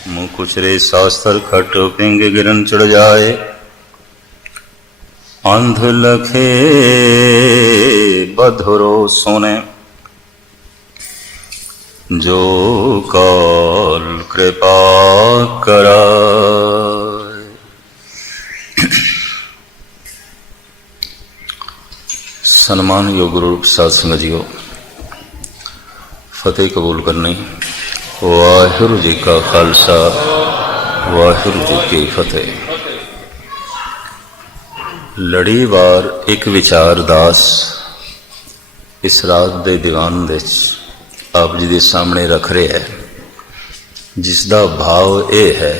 मुँह कुचरे शास्त्र खट पिंग गिरन चढ़ जाए। अंध लखे बधुरो सोने, जो काल कृपा कराए। सन्मान योग गुरु साध संगत जीओ, फतेह कबूल करनी। वाहिगुरू जी का खालसा, वाहिगुरू जी की फतेह। लड़ीवार एक विचार दास इस रात दे दीवान दे आप जी के सामने रख रहे है, जिसका भाव यह है,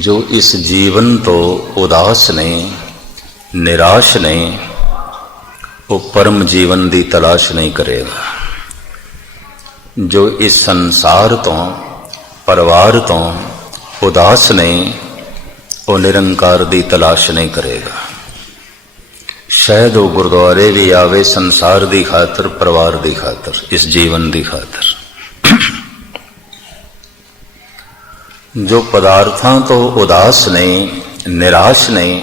जो इस जीवन तो उदास नहीं, निराश नहीं, वो परम जीवन की तलाश नहीं करेगा। जो इस संसार तो परिवार तो उदास नहीं, वो निरंकार की तलाश नहीं करेगा। शायद वो गुरुद्वारे भी आवे संसार की खातर, परिवार की खातर, इस जीवन की खातर। जो पदार्थों तो उदास नहीं, निराश नहीं,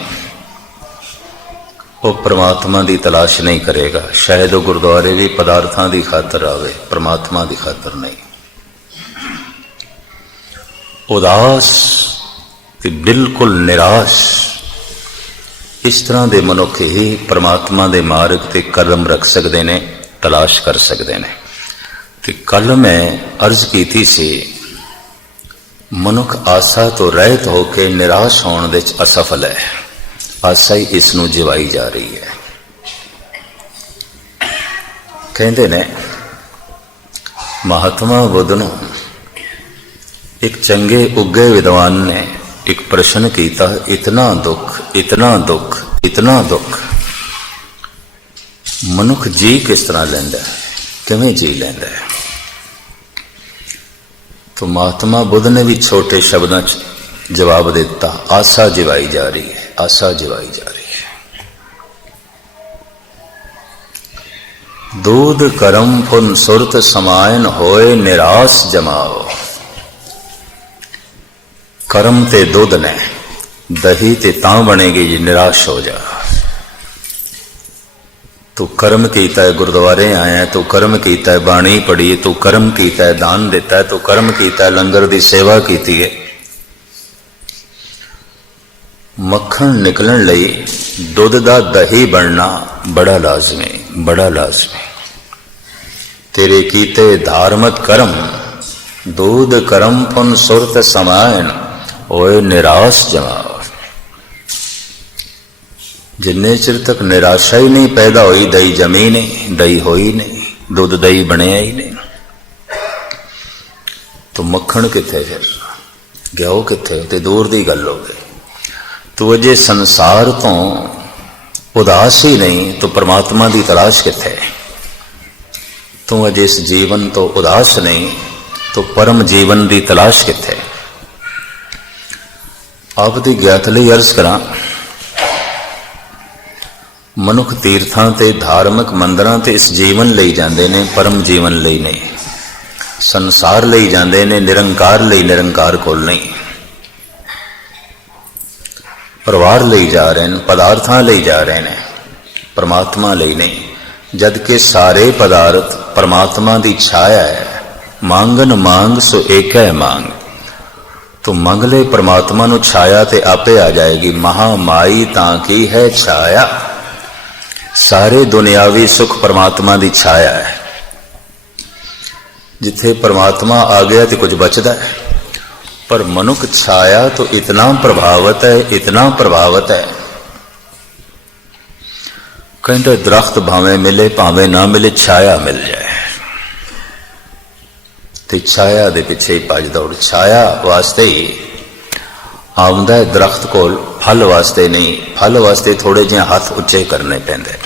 वो परमात्मा की तलाश नहीं करेगा। शायद वो गुरुद्वारे भी पदार्थों की खातर आवे, परमात्मा की खातर नहीं। उदास ते बिल्कुल निराश इस तरह के मनुख ही परमात्मा के मार्ग ते कदम रख सकते हैं, तलाश कर सकते हैं। तो कल मैं अर्ज की सी, मनुख आशा तो रहित होकर निराश होने दे असफल है। आशा ही इसनों जिवाई जा रही है। कहते ने महात्मा बुद्ध नूं एक चंगे उगे विद्वान ने एक प्रश्न किया, इतना दुख, इतना दुख, इतना दुख मनुख जी किस तरह लैंदा है, किवें जी लैंदा है? तो महात्मा बुद्ध ने भी छोटे शब्दों जवाब दिता, आशा जिवाई जा रही है, आशा जिवाई जा रही है। दूध करम पुन सुरत समायन होए निराश जमाओ। करम ते दूध ने, दही ते तां बनेगी जी निराश हो जा। तू कर्म कीता है, गुरुद्वारे आया, तू कर्म कीता है, बाणी पढ़ी, तू कर्म कीता है, दान दिता है, तू कर्म कीता है, लंगर की सेवा की है। मक्खन निकलन लई दुध दा दही बनना बड़ा लाजमी, बड़ा लाजमी। तेरे कीते धार्मिक कर्म दूध करम पुन सुरत समायन ओए निराश जमा। जिन्ने चिर तक निराशा ही नहीं पैदा हुई, दही जमी नहीं, दही होई नहीं, दुध दही बनया ही नहीं, तो मक्खन किथे, फिर घ्यो किथे? ते दूर की गल हो गई। तू अजे संसार तो उदास ही नहीं, तो परमात्मा की तलाश किथे? तू अजे इस जीवन तो उदास नहीं, तो परम जीवन की तलाश किथे? आप दी ज्ञात लई अर्ज करा, मनुख तीर्थां ते धार्मिक मंदिरां ते इस जीवन लई जांदे ने, परम जीवन लई नहीं। संसार लई जांदे ने, निरंकार लई, निरंकार कोल नहीं। परिवार लई जा रहे हैं, पदार्थां लई जा रहे हैं, परमात्मा लई नहीं। जबकि सारे पदार्थ परमात्मा की छाया है। मांगन मांग सो एक है मांग। तो मंग ले परमात्मा नू, छाया ते आपे आ जाएगी। महामाई ताकी है छाया। सारे दुनियावी सुख परमात्मा की छाया है। जिथे परमात्मा आ गया तो कुछ बचता है, पर मनुख छाया तो इतना प्रभावित है, इतना प्रभावित है। कहते दरख्त भावें मिले भावें ना मिले, छाया मिल जाए तो छाया दे पिछे ही भज दौड़। छाया वास्ते ही आउंदा है दरख्त कोल, फल वास्ते नहीं। फल वास्ते थोड़े जिहा हाथ उच्चे करने पैंदे,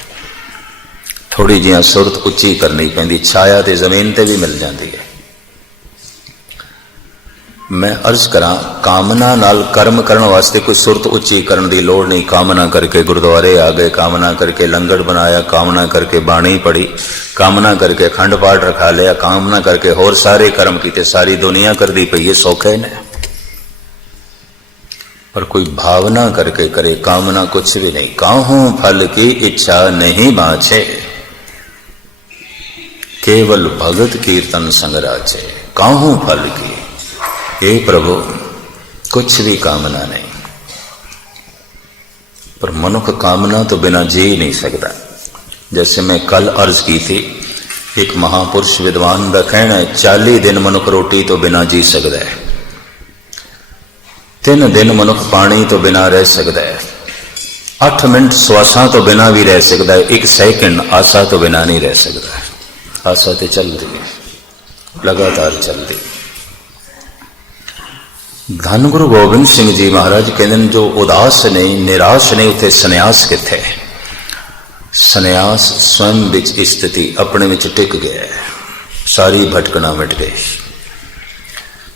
थोड़ी जिहा सुरत उच्ची करनी पैंदी। छाया तो जमीन ते भी मिल जाती है। मैं अर्ज करा, कामना नाल कर्म करन वास्ते कोई सुरत उच्ची करन दी लोड़ नहीं। कामना करके गुरुद्वारे आ गए, कामना करके लंगर बनाया, कामना करके बाणी पढ़ी, कामना करके अखंड पाठ रखा लिया, कामना करके होर सारे कर्म किए, सारी दुनिया करती पई है, सौखे ने। पर कोई भावना करके करे, कामना कुछ भी नहीं। काहूं फल की इच्छा नहीं बाछे, केवल भगत कीर्तन संगराचे। काहूं फल की, हे प्रभु कुछ भी कामना नहीं। पर मनुख कामना तो बिना जी नहीं सकता। जैसे मैं कल अर्ज की थी, एक महापुरुष विद्वान का कहना है 40 दिन मनुख रोटी तो बिना जी सकता है, 3 दिन मनुख पानी तो बिना रह सकता है, 8 मिनट श्वासा तो बिना भी रह सकता है, 1 सेकंड आशा तो बिना नहीं रह सकता है। आशा तो चल रही है, लगातार चल रही। धन गुरु गोबिंद सिंह जी महाराज कहते जो उदास नहीं, निराश नहीं, उथे सन्यास किथे। सन्यास स्वयं विच स्थिति अपने विच टिक गया है, सारी भटकना मिट गई।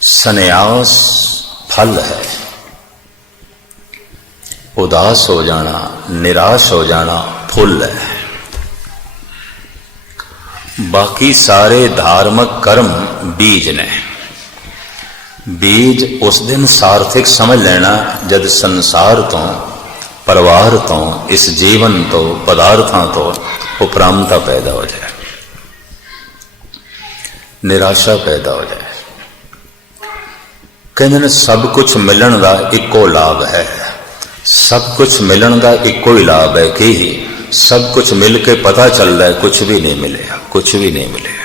सन्यास फल है। उदास हो जाना, निराश हो जाना फुल है। बाकी सारे धार्मिक कर्म बीज ने। बीज उस दिन सार्थक समझ लेना जब संसार तो, परिवार तो, इस जीवन तो, पदार्थों तो उपरामता पैदा हो जाए, निराशा पैदा हो जाए। कहते सब कुछ मिलन का इको लाभ है। सब कुछ मिलन का इको ही लाभ है कि सब कुछ मिल के पता चल रहा है कुछ भी नहीं मिलेगा, कुछ भी नहीं मिलेगा।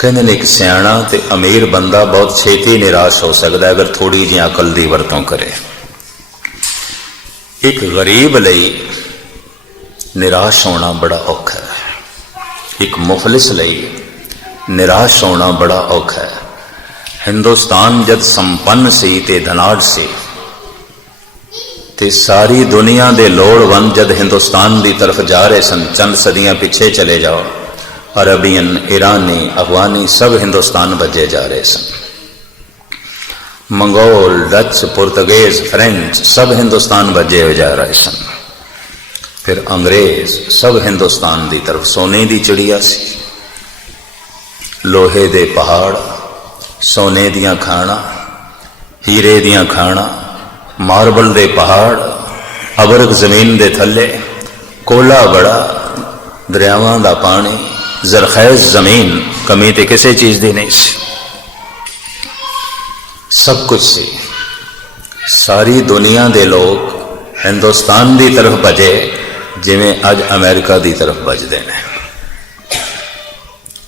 कहते एक सियाणा ते अमीर बंदा बहुत छेती निराश हो सकता है अगर थोड़ी जी अकल की वरतों करे। एक गरीब लई निराश होना बड़ा औखा है, एक मुफलिस लई निराश होना बड़ा औखा है। हिंदुस्तान जब संपन्न सी ते धनाढ़ सी ते सारी दुनिया के लोड़वंद जब हिंदुस्तान की तरफ जा रहे सन, चंद सदियां पिछे चले जाओ, अरबियन, ईरानी, अफगानी सब हिंदुस्तान बजे जा रहे सन। मंगोल, डच, पुर्तगेज, फ्रेंच सब हिंदुस्तान बजे जा रहे सन। फिर अंग्रेज सब हिंदुस्तान की तरफ। सोने की चिड़िया सी, लोहे दे पहाड़, सोने दियां खाना, हीरे दियां खाना, मार्बल दे पहाड़, अबरग जमीन दे थले, कोला बड़ा, दरियावां दा पानी, जरखैज जमीन, कमी तो किसी चीज की नहीं सी। सब कुछ सी। सारी दुनिया के लोग हिंदुस्तान की तरफ भजे जिमें अज अमेरिका की तरफ भजते हैं।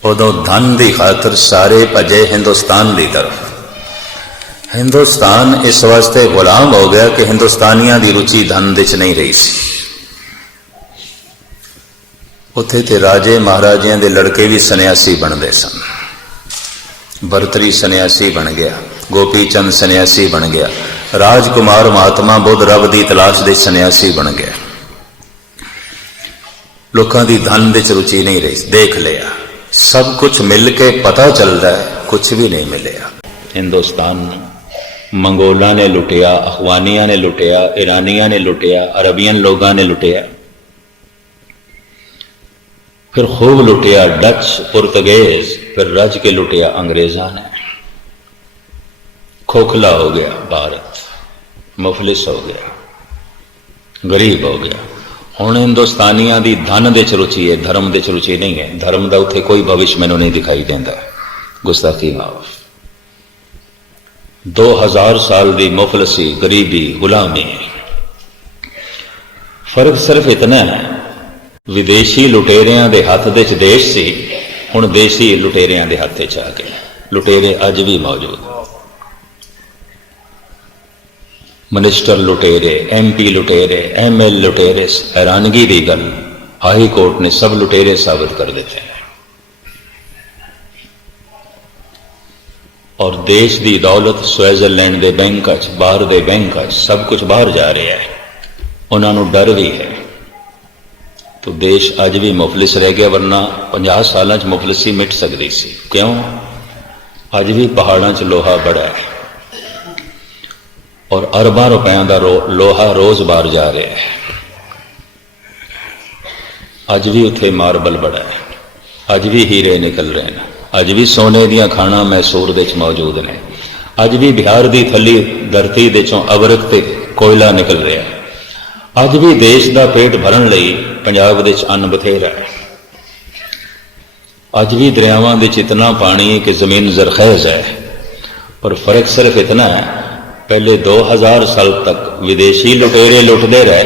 उदों धन की खातर सारे भजे हिंदुस्तान की तरफ। हिंदुस्तान इस वास्ते गुलाम हो गया कि हिंदुस्तानियों की रुचि धन विच नहीं रही सी। उत्थे ते राजे महाराजियां दे लड़के भी सन्यासी बनते सन। भरतरी सन्यासी बन गया, गोपी चंद सन्यासी बन गया, राजकुमार महात्मा बुद्ध रब की तलाश दे सन्यासी बन गया। लोगों की धन विच रुचि नहीं रही। देख लिया सब कुछ मिल के पता चल रहा है कुछ भी नहीं मिलेगा। हिंदुस्तान मंगोलों ने लुटिया, अफगानिया ने लुटिया, ईरानिया ने लुटिया, अरबियन लोगों ने लुटिया, फिर खूब लुटिया डच, पुर्तगेज, फिर रज के लुटिया अंग्रेजा ने। खोखला हो गया भारत, मुफलिस हो गया, गरीब हो गया। हुण हिंदुस्तानियों की धन दे रुचि है, धर्म दे रुचि नहीं है। धर्म का उत्थे कोई भविष्य मैनू नहीं दिखाई देता। गुस्ताखी माफ। 2000 साल की मुफलसी, गरीबी, गुलामी। फर्क सिर्फ इतना है, विदेशी लुटेरियां दे हाथ दे देश सी, हुण देसी लुटेरियां दे हाथ च आ गए। लुटेरे अज भी मौजूद, मिनिस्टर लुटेरे, MP लुटेरे, ML लुटेरे। हैरानगी की गल, हाई कोर्ट ने सब लुटेरे साबित कर देते हैं। और देश की दौलत स्विट्जरलैंड के बैंक, बाहर के बैंक, सब कुछ बाहर जा रहा है। उन्होंने डर भी है। तो देश अज भी मुफलिस रह गया, वरना 50 साल मुफलिसी मिट सकती सी। क्यों? अज भी पहाड़ों च लोहा बड़ा है और अरबां रुपयों का लोहा रोज बाहर जा रहा है। अज भी उत्थे मार्बल बड़ा है, अज भी हीरे निकल रहे हैं, अज भी सोने दियां खाना मैसूर दे मौजूद ने, अज भी बिहार की थली धरती दे चों अवरक ते कोयला निकल रहा है, अज भी देश का पेट भरन लई पंजाब दे अन्न बथेरा है, अज भी दरियावां दे इतना पानी है कि जमीन जरखेज है। पर फर्क सिर्फ इतना है, पहले 2000 साल तक विदेशी लुटेरे लुटते रहे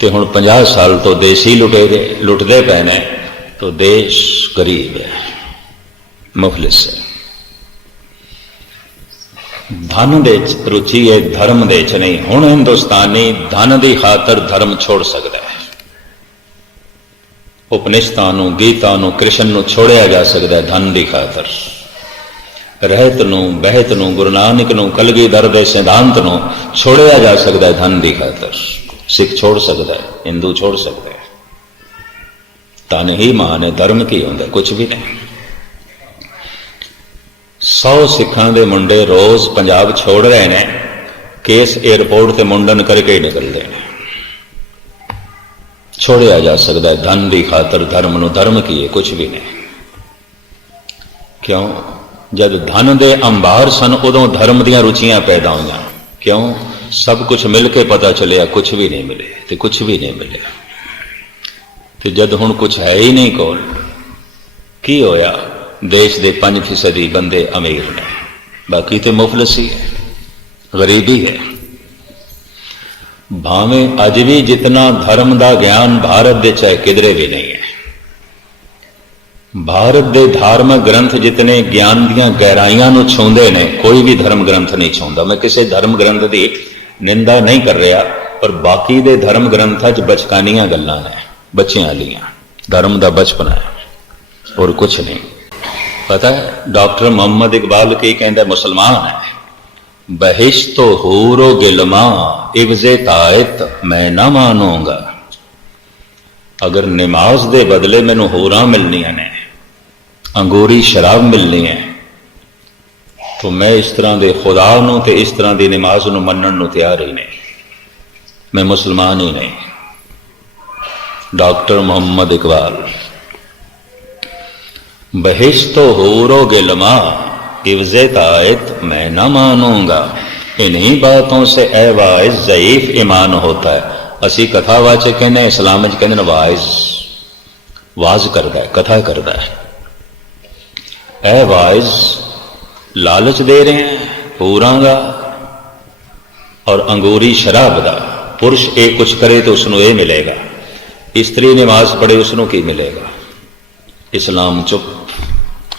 तो हुण 50 साल तो देसी लुटेरे लुटते पे ने, तो देश गरीब है, मुफलिस है। धन दे रुचि है, धर्म दे च नहीं। हुण हिंदुस्तानी धन की खातर धर्म छोड़ सकता है। उपनिषदां गीता कृष्ण छोड़िया जा सकता है धन की खातर। रहत बहत गुरु नानक कलगीधर के सिद्धांत छोड़िया जा सकता है धन की खातर। सिख छोड़ सकता है, हिंदू छोड़ सकता है। धन ही मान है, धर्म की होंगे कुछ भी नहीं। 100 सिखां दे मुंडे रोज पंजाब छोड़ रहे हैं, केस एयरपोर्ट से मुंडन करके ही निकलते हैं। छोड़िया जा सकता है धन की खातर धर्म नूं। धर्म की है कुछ भी नहीं। क्यों? जब धन दे अंबार सन उदों धर्म दियां रुचियां पैदा हुई। क्यों? सब कुछ मिल के पता चलिया कुछ भी नहीं मिले, तो कुछ भी नहीं मिले। तो जब हुण कुछ है ही नहीं कोल, की होया? देश के 5% बंदे अमीर ने, बाकी तो मुफलिस ही है, गरीबी है। भावें अज भी जितना धर्म का ज्ञान भारत दे चाहे किधरे भी नहीं है। भारत के धार्मिक ग्रंथ जितने ज्ञान दियां गहराइयां नूं छूंदे ने, कोई भी धर्म ग्रंथ नहीं छूंदा। मैं किसी धर्म ग्रंथ की निंदा नहीं कर रहा, पर बाकी दे धर्म ग्रंथां च बचकानियां गल्लां ने, बच्चियां वालियां। धर्म का बचपन है और कुछ नहीं। पता है डॉक्टर मोहम्मद इकबाल की कहता, मुसलमान है बहिश्तो हूरो गिलमा इवजे तायत मैं ना मानूंगा। अगर नमाज दे बदले मैनू होरां मिलनियां ने, अंगूरी शराब मिलनी है, तो मैं इस तरह के खुदा नूं ते इस तरह की नमाज नूं मनण नूं तैयार ही नहीं। मैं मुसलमान ही नहीं। डॉक्टर मोहम्मद इकबाल। बहिश्तो हूरो गिलमा इवजे तायत मैं न मानूंगा। इन्हीं बातों से ए वाइज ज़ईफ ईमान होता है। असी कथावाचक कहने, इस्लाम च कहने वाइज, वाज करता है, कथा करता है। ए वाइज लालच दे रहे हैं पूरा का और अंगूरी शराब का। पुरुष एक कुछ करे तो उसनों ये मिलेगा, स्त्री नमाज पढ़े उसनों की मिलेगा। इस्लाम चुप,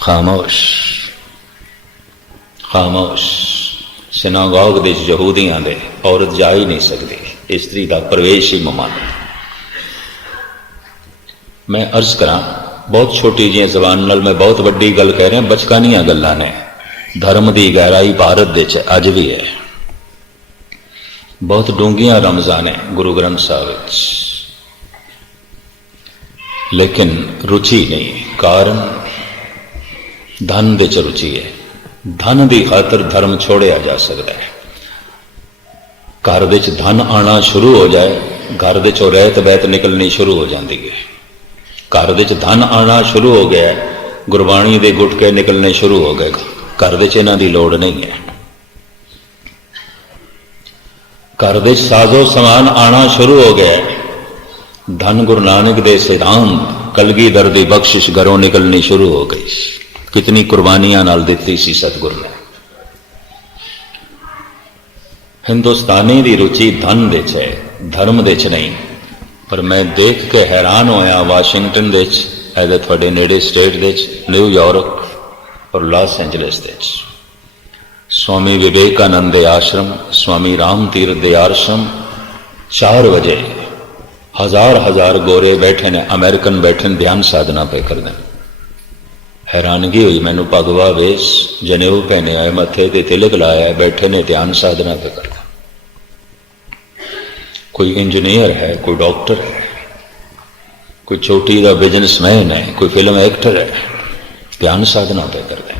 खामोश खामोश। सिनागोग दे यहूदियां दे औरत जा ही नहीं सकती, स्त्री का प्रवेश ही ममाना। मैं अर्ज करा, बहुत छोटी जी जबान नाल मैं बहुत वड्डी गल कह रहा, बचकानियां गल्लां ने। धर्म की गहराई भारत दे च अज भी है, बहुत डूंघियां रमजान है गुरु ग्रंथ साहिब विच, लेकिन रुचि नहीं। कारण धन दे च रुचि है। धन की खातर धर्म छोड़िया जा सकता है। घर दे च धन आना शुरू हो जाए, घर दे चों रहत बहत निकलनी शुरू हो जाती है। घर दे च धन आना शुरू हो गया, गुरबाणी के गुटके निकलने शुरू हो गए। घर दे च इन्हां दी लोड़ नहीं है। घर दे साजो समान आना शुरू हो गया, धन गुरु नानक दे सिद्धांत कलगीधर दी बख्शिश घरों निकलनी शुरू हो गई। कितनी कुर्बानियां नाल दिती सी सतगुरु ने। हिंदुस्तानी दी रुचि धन दे च है, धर्म दे च नहीं। पर मैं देख के हैरान होया, वाशिंगटन दे च, थोड़े नेड़े स्टेट दे च, न्यूयॉर्क और लॉस एंजलिस दे च, स्वामी विवेकानंद दे आश्रम, स्वामी राम तीर्थ दे आश्रम 4 बजे हजार हजार गोरे बैठे ने, अमेरिकन बैठे ने, ध्यान साधना पे कर दें। हैरानगी हुई मैनू। भगवा वेश, जनेऊ पहने आए, मथे ते तिलक लाया, बैठे ने ध्यान साधना पे कर। कोई इंजीनियर है, कोई डॉक्टर है, कोई छोटी का बिजनेसमैन है, कोई फिल्म एक्टर है, ध्यान साधना पे कर दें।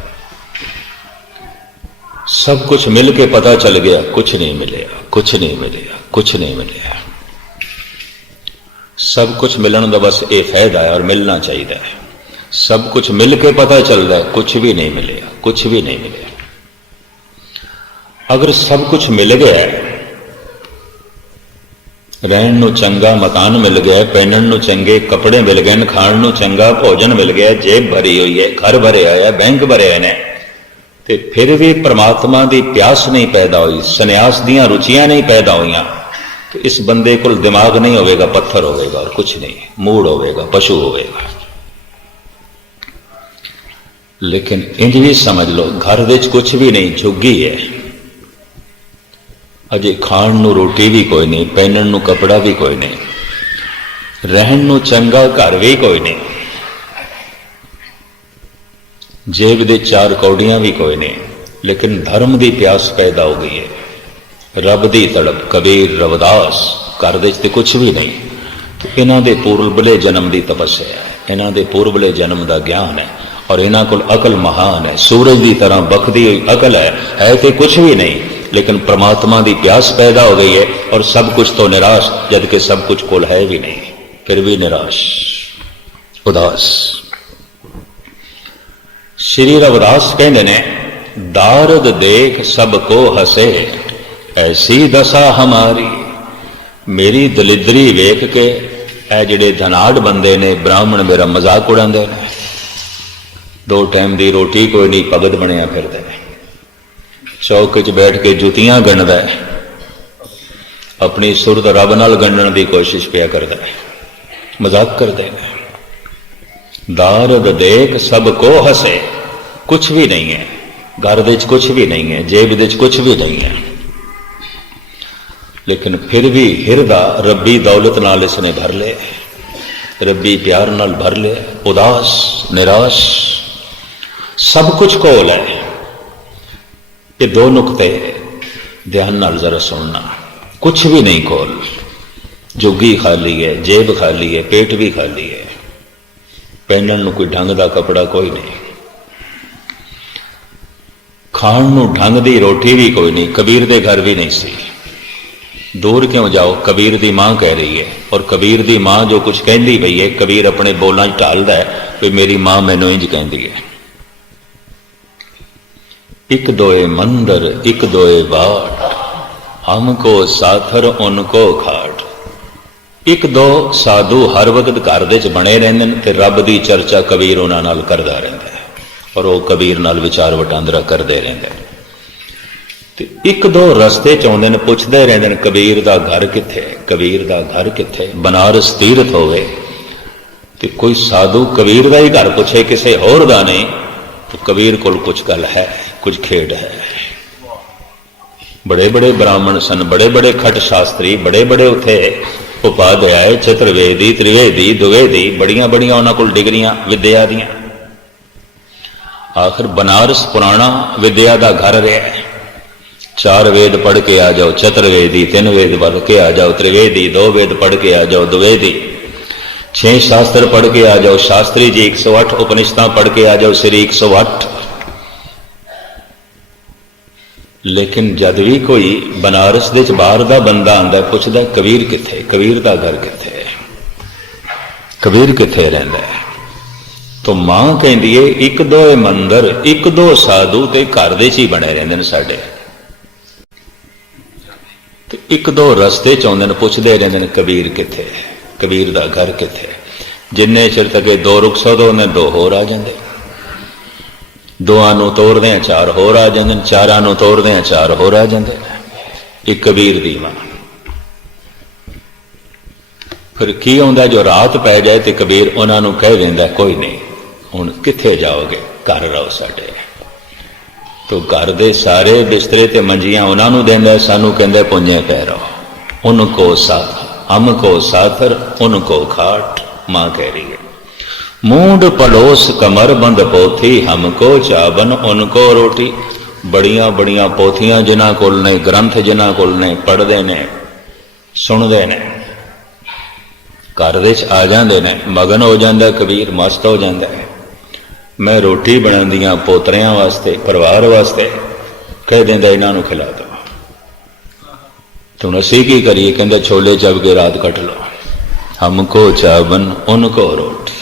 सब कुछ मिल के पता चल गया कुछ नहीं मिले, कुछ नहीं मिले, कुछ नहीं मिले। सब कुछ मिलन का बस ये फायदा है और मिलना चाहिए। सब कुछ मिल के पता चलता है कुछ भी नहीं मिले, कुछ भी नहीं मिले। अगर सब कुछ मिल गया, रहन नूं चंगा मकान मिल गया, पहनण नूं चंगे कपड़े मिल गए, खाण नूं चंगा भोजन मिल गया, जेब भरी हुई है, घर भरे हुए, बैंक भरे हुए ने, ते फिर भी परमात्मा की प्यास नहीं पैदा हुई, सन्यास दियां रुचियां नहीं पैदा हुई, तो इस बंदे को दिमाग नहीं होगा, पत्थर होगा और कुछ नहीं, मूड होगा, पशु होगा। लेकिन इंज भी समझ लो घर विच कुछ भी नहीं, झुग्गी है, अजे खाण नूं रोटी भी कोई नहीं, पहनण नूं कपड़ा भी कोई नहीं, रहन नूं चंगा घर भी कोई नहीं, जेब दे चार कौड़ियां भी कोई नहीं, लेकिन धर्म की प्यास पैदा हो गई है, रब की तड़प। कबीर रविदास घर दे ते कुछ भी नहीं, तो इन्हां दे पूर्वले जन्म की तपस्या है, इन्हां दे पूर्वले जन्म का ज्ञान है, और इन्हां कोल अकल महान है, सूरज की तरह बखदी हुई अकल है तो कुछ भी नहीं, लेकिन परमात्मा की प्यास पैदा हो गई है, और सब कुछ तो निराश, जबकि सब कुछ कोल है भी नहीं, फिर भी निराश उदास। श्री रविदास कहते ने, दारद देख सबको हसे ऐसी दशा हमारी। मेरी दलिदरी वेख के ए जिहड़े धनाड़ बंदे ने, ब्राह्मण मेरा मजाक उड़ाते हैं, दो टाइम की रोटी कोई नहीं, भगत बनया फिरदा है, चौक च बैठ के जुतियां गणदा है, अपनी सुरत रब नाल गणन की कोशिश पिया करता है, मजाक करते हैं। दारद देख सबको हसे, कुछ भी नहीं है, घर विच कुछ भी नहीं है, जेब विच कुछ भी नहीं है, लेकिन फिर भी हिरदा रब्बी दौलत नाल इसने भर ले, रब्बी प्यार नाल भर ले, उदास निराश, सब कुछ कोल है। ये दो नुकते ध्यान नाल जरा सुनना, कुछ भी नहीं कोल, जुगी खाली है, जेब खाली है, पेट भी खाली है, पहनण नूं कोई ढंग का कपड़ा कोई नहीं, खाण नूं ढंग की रोटी भी कोई नहीं, कबीर दे घर भी नहीं सी। दूर क्यों जाओ, कबीर दी मां कह रही है, और कबीर दी मां जो कुछ कहती पई है, कबीर अपने बोलों ढालदा है कि मेरी मां मैनू इंज कहती है। एक दोए मंदिर एक दोए बाट, हमको साथर उनको खाट। एक दो साधु हर वक्त घर दे च बने रहंदे ने, ते रब दी चर्चा कबीर उन्हां नाल करदा रहिंदा है, और वो कबीर नाल विचार वटांदरा करदे रहिंदे ने। ते एक दो रस्ते च आउंदे ने, पुछदे रहिंदे ने कबीर दा घर कित्थे, कबीर दा घर कित्थे। बनारस तीरथ होवे ते कोई साधु कबीर दा ही घर पुछे, किसी होर दा नहीं, तो कबीर कोल कुछ गल है, कुछ खेड है। बड़े बड़े ब्राह्मण सन, बड़े बड़े खट शास्त्री, बड़े बड़े उथे उपाध्याय, चतुर्वेदी, त्रिवेदी, द्विवेदी, बड़िया बड़िया उन्हां कोल डिग्रियां विद्या दियां। आखिर बनारस पुराना विद्या का घर रहा है। 4 वेद पढ़ के आ जाओ चतुर्वेदी, 3 वेद पढ़ के आ जाओ त्रिवेदी, 2 वेद पढ़ के आ जाओ द्विवेदी, 6 शास्त्र पढ़ के आ जाओ शास्त्री जी, 108 उपनिषदां पढ़ के आ जाओ श्री 108। लेकिन जद भी कोई बनारस दे बाहर का बंदा आंदा, पुछदा कबीर कित्थे, कबीर का घर कित्थे, कबीर कित्थे रहिंदा है। तो मां कहती है, एक दो मंदिर एक दो साधु ते घर दे च ही बने रहिंदे ने साडे। ते एक दो रस्ते च आउंदे ने, पुछदे रहिंदे ने कबीर कित्थे, कबीर दा घर कित्थे। जिन्ने चिर तक 2 रुख सौदो ने 2 होर आ जांदे, 2 नूं तोड़दे 4 होर आ जांदे, 4 नूं तोड़दे 4 होर आ जांदे। एक कबीर दी मां। फिर की आउंदा, जो रात पै जाए तो कबीर उन्हां नूं कह दिंदा, कोई नहीं हुण कित्थे जाओगे, घर रहो साडे। तो घर दे सारे बिस्तरे ते मंजियां उन्हां नूं दिंदा, सानू कहंदा पुंजे पै रहो। उनको साथ, हमको साथर उनको खाट। मां कह रही है, मूंड पड़ोस कमर बंद पोथी, हमको चाबन उनको रोटी। बड़िया बड़िया पोथियां जिन्हां कोल ने, ग्रंथ जिन्हां कोल ने, पढ़दे ने, सुनदे ने, घर विच आ जांदे ने, मगन हो जांदा कबीर, मस्त हो जांदा है। मैं रोटी बनांदियां पोतरियां वास्ते, परिवार वास्ते, कह देंदा इन्हों खिला दो। तो हुण असीं की करिए? कहंदा छोले चब के रात कट लो, हमको चावन उनको रोटी।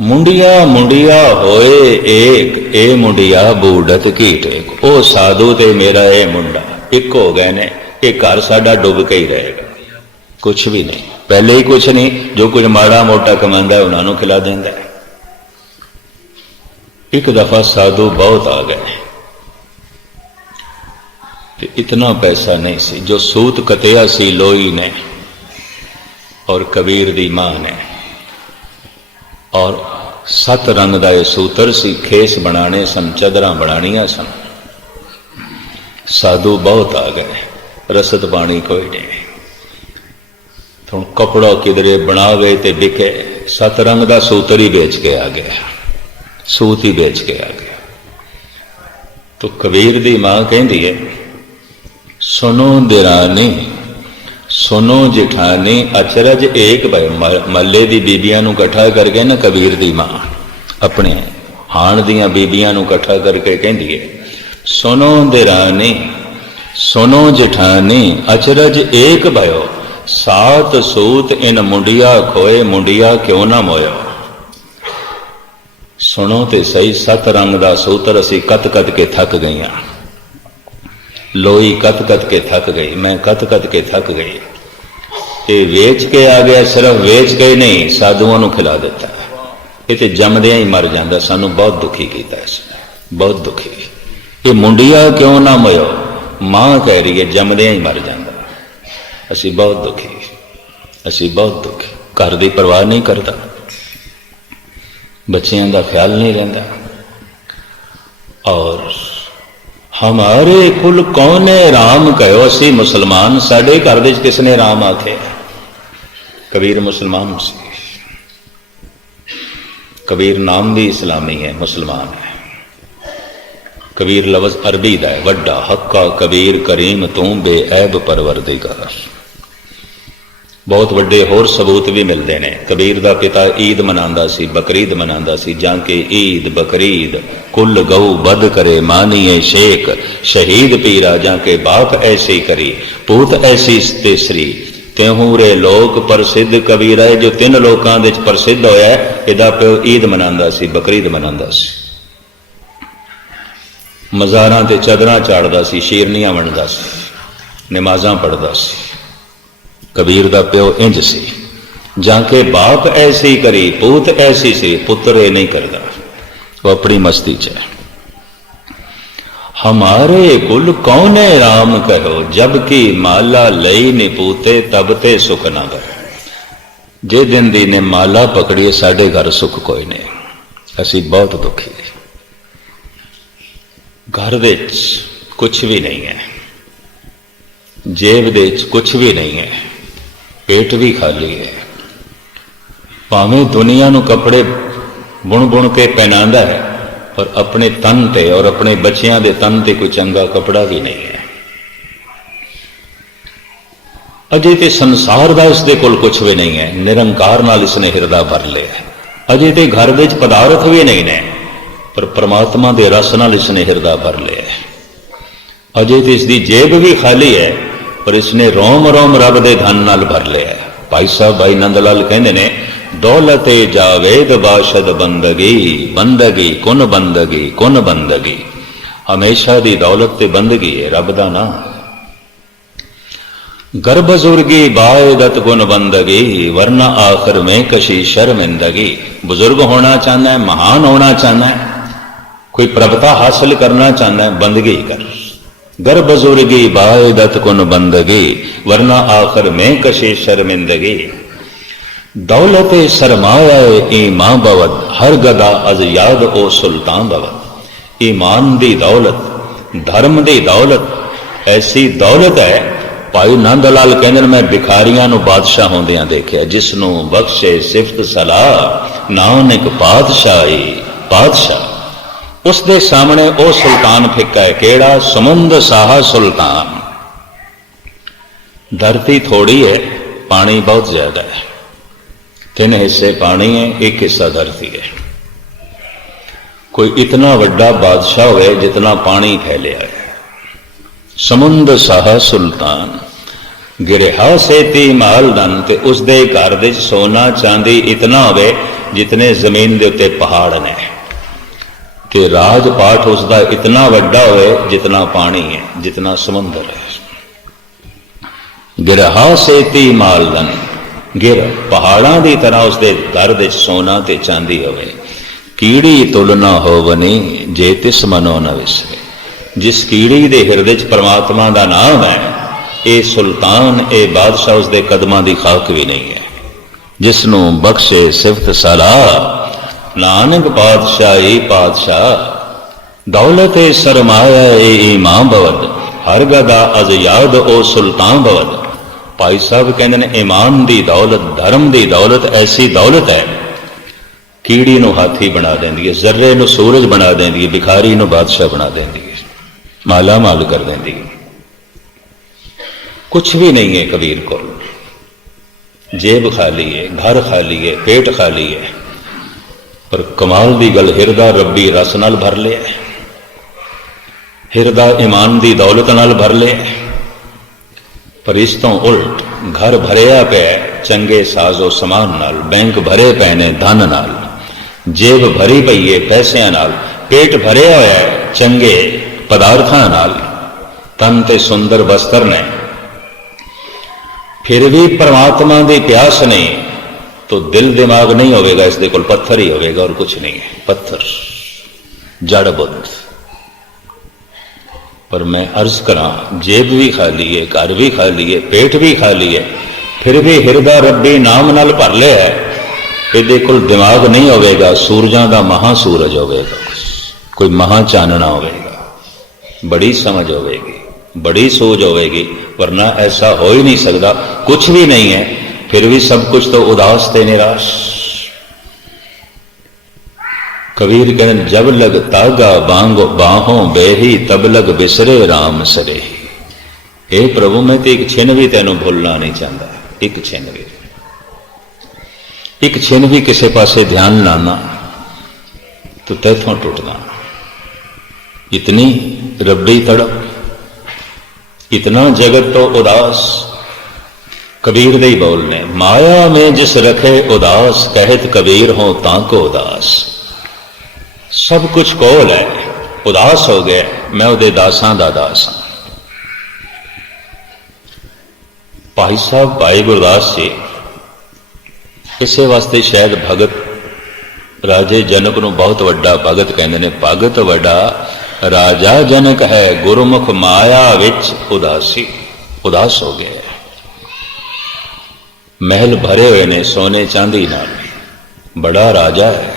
मुंडिया मुंडिया होए एक, ए मुंडिया बूढ़त की टेक। ओ साधु ते मेरा ए मुंडा एक हो गए ने, ये घर साडा डुब के ही रहेगा, कुछ भी नहीं, पहले ही कुछ नहीं, जो कुछ माड़ा मोटा कमांदा है उन्होंने खिला देंदा है। एक दफा साधु बहुत आ गए, इतना पैसा नहीं सी, जो सूत कतिया सी लोई ने और कबीर दी मां ने, और 7 रंग का यह सूत्र सी, खेस बनाने सन, चादरां बनानिया सन। साधु बहुत आ गए, रसद पानी कोई नहीं, तो कपड़ा किधरे बनावे ते बिके, 7 रंग का सूत्र ही बेच के आ गया, सूत ही बेच के आ गया। तो कबीर दी मां कहती है, सुनो दिरानी सुनो जिठानी अचरज एक भाई। मल्ले दी बीबियां नूं इकट्ठा करके ना कबीर दी मां अपने हाण दियां बीबियां नूं इकट्ठा करके कहती है, सुनो दिरानी सुनो जिठानी अचरज एक भयो, 7 सूत इन मुंडिया खोए, मुंडिया क्यों ना मोयो। सुनो ते सही, 7 रंग का सूत्र असी कत कत के थक गई, लोई कत कत के थक गई, मैं कत कत के थक गई, ये वेच के आ गया, सिर्फ वेच के ही नहीं साधुओं को खिला देता, ये तो जमदिया ही मर जाता। सानू बहुत दुखी किया इसने, बहुत दुखी। ये मुंडिया क्यों ना मोयो, मां कह रही है जमदिया ही मर जाता। असी बहुत दुखी, असी बहुत दुखी, घर की परवाह नहीं करता, बच्चों का ख्याल नहीं रहा। और हमारे कुल कौने राम कहो, असी मुसलमान, साडे घर विच किसने राम आखे। कबीर मुसलमान सी, कबीर नाम भी इस्लामी है, मुसलमान है। कबीर लफ्ज़ अरबी दा है, वड्डा हक्का कबीर करीम तू बेऐब परवरदिगार। बहुत वड्डे होर सबूत भी मिलते हैं। कबीर दा पिता ईद मनांदा सी, बकरीद मनांदा सी, जाके ईद बकरीद कुल गऊ बद करे मानिए शेख, शहीद पीरा जाके बाप ऐसी करी, पूत ऐसी तेसरी, त्यों लोक प्रसिद्ध कबीर है। जो 3 लोकां दे प्रसिद्ध होया, इहदा प्यो ईद मनांदा सी, बकरीद मनांदा सी, मज़ारां ते चादरां चाड़दा सी, शेरनियां वंडदा सी, नमाज़ां पढ़दा सी। कबीर दा प्यो इंज सी, जाके बाप ऐसी करी, पूत ऐसी सी, पुत्र ये नहीं करता, वो अपनी मस्ती च है। हमारे कुल कौने राम कहो, जबकि माला लई निपूते तब ते सुख ना गए। जे दिन दी ने माला पकड़िए, साडे घर सुख कोई नहीं, असी बहुत दुखी। घर विच कुछ भी नहीं है, जेब दे कुछ भी नहीं है, पेट भी खाली है। भावें दुनिया नूं कपड़े बुण बुण के पहनांदा है, पर अपने तन ते और अपने बच्चों के तन ते कोई चंगा कपड़ा भी नहीं है। अजे ते संसार का इसके कोल कुछ भी नहीं है, निरंकार नाल इसने हिरदा भर लिया। अजे ते घर विच पदार्थ भी नहीं ने, पर परमात्मा के रस नाल इसने हिरदा भर लिया। अजे तो इसकी जेब भी खाली है, पर इसने रोम रोम रब दे धन नाल भर लिया। भाई साहब भाई नंद लाल कहते ने, दौलते जावेद बाशद बंदगी, बंदगी कुन बंदगी कुन बंदगी। हमेशा दी दौलत ते बंदगी है, रब दा नाम। गर बुजुर्गी बायदत गुन बंदगी, वरना आखिर में कशी शर्मिंदगी। बुजुर्ग होना चाहना है, महान होना चाहना है, कोई प्रभुता हासिल करना चाहना है, बंदगी कर। गर बुजुर्गी बायदत कुन बंदगी, वरना आखिर में कशी शर्मिंदगी। दौलत सरमाया ईमां बवद, हर गदा अज याद ओ सुल्तान बवद। ईमान दी दौलत, धर्म दी दौलत, ऐसी दौलत है। भाई नंद लाल कहते मैं भिखारियां नूं बादशाह होंदियां देखिया, जिसनों बख्शे सिफत सलाह नानक पातशाही पातशाह। उसके सामने ओ सुल्तान फिक्का है, केड़ा समुंद साहा सुल्तान। धरती थोड़ी है, पानी बहुत ज्यादा है, 3 हिस्से पानी है, 1 हिस्सा धरती है। कोई इतना वड्डा बादशाह होए जितना पानी फैलिया है। समुंद साह सुल्तान गिरहा सेती माल धन, ते उसदे घर दे सोना चांदी इतना होवे जितने जमीन दे उत्ते पहाड़ ने, कि राजपाठ उसका इतना वड्डा होवे जितना पानी है, जितना समुंदर है। गिरहा सेती माल धन, गिर पहाड़ां दी तरह उसदे घर दे सोना ते चांदी होवे। कीड़ी तुलना होवनी जे तिस मनो न विसरे, जिस कीड़ी दे हिरदे च परमात्मा दा नाम है, ये सुल्तान ये बादशाह उसके कदमां दी खाक भी नहीं है। जिसनों बख्शे सिफत सलाह नानक पातशाही पातशाह, दौलत सरमाया ए इमाम भवद, हर गदा अज याद ओ सुल्तान भवद। भाई साहब कहते हैं ईमान दी दौलत, धर्म दी दौलत ऐसी दौलत है, कीड़ी नूं हाथी बना देंदी है, जर्रे नूं सूरज बना देंदी है, भिखारी नूं बादशाह बना देंदी है, माला माल कर देंदी है। कुछ भी नहीं है कबीर को, जेब खाली है, घर खाली है, पेट खाली है, पर कमाल दी गल हिरदा रब्बी रस नाल भर लिया, हिरदा ईमान दी दौलत नाल भर लिया। पर इस तो उल्ट घर भरिया पे चंगे साजो समान नाल, बैंक भरे पे ने धन नाल, जेब भरी पई है पैसिਆਂ नाल, पेट भरिया होया है चंगे पदार्थां नाल, तन ते सुंदर वस्त्र ने, फिर भी परमात्मा की प्यास नहीं, तो दिल दिमाग नहीं होगा, इसके कोल पत्थर ही होगा और कुछ नहीं है, पत्थर जड़ बुद्ध। पर मैं अर्ज करा, जेब भी खाली है, घर भी खाली है, पेट भी खाली है, फिर भी हिरदा रब्बी नाम नाल भर लिया है, ये कोल दिमाग नहीं होगा, सूरजां दा महासूरज होगा, कोई महा चानना होगा, बड़ी समझ होगी, बड़ी सोच होगी, वरना ऐसा हो ही नहीं सकता। कुछ भी नहीं है फिर भी सब कुछ तो उदास ते निराश। कबीर कहन जब लग तागा बांगो बाहों बेही, तब लग बिसरे राम सरेही। हे प्रभु मैं तो एक छिन भी तेनों भूलना नहीं चाहता, एक छिन भी, एक छिन भी किसी पासे ध्यान लाना तो तैथों टुटना। इतनी रबड़ी तड़प, इतना जगत तो उदास। कबीर दे बोलने, माया में जिस रखे उदास, कहत कबीर हो ताको उदास। सब कुछ कोल है, उदास हो गया, मैं उहदे दासां दा दास हां। भाई साहब भाई गुरदास जी इसे वास्ते शायद भगत राजे जनक नूं बहुत वड्डा भगत कहंदे ने। भगत वड्डा राजा जनक है, गुरमुख माया विच उदासी। उदास हो गया, महल भरे हुए ने सोने चांदी नाल, बड़ा राजा है,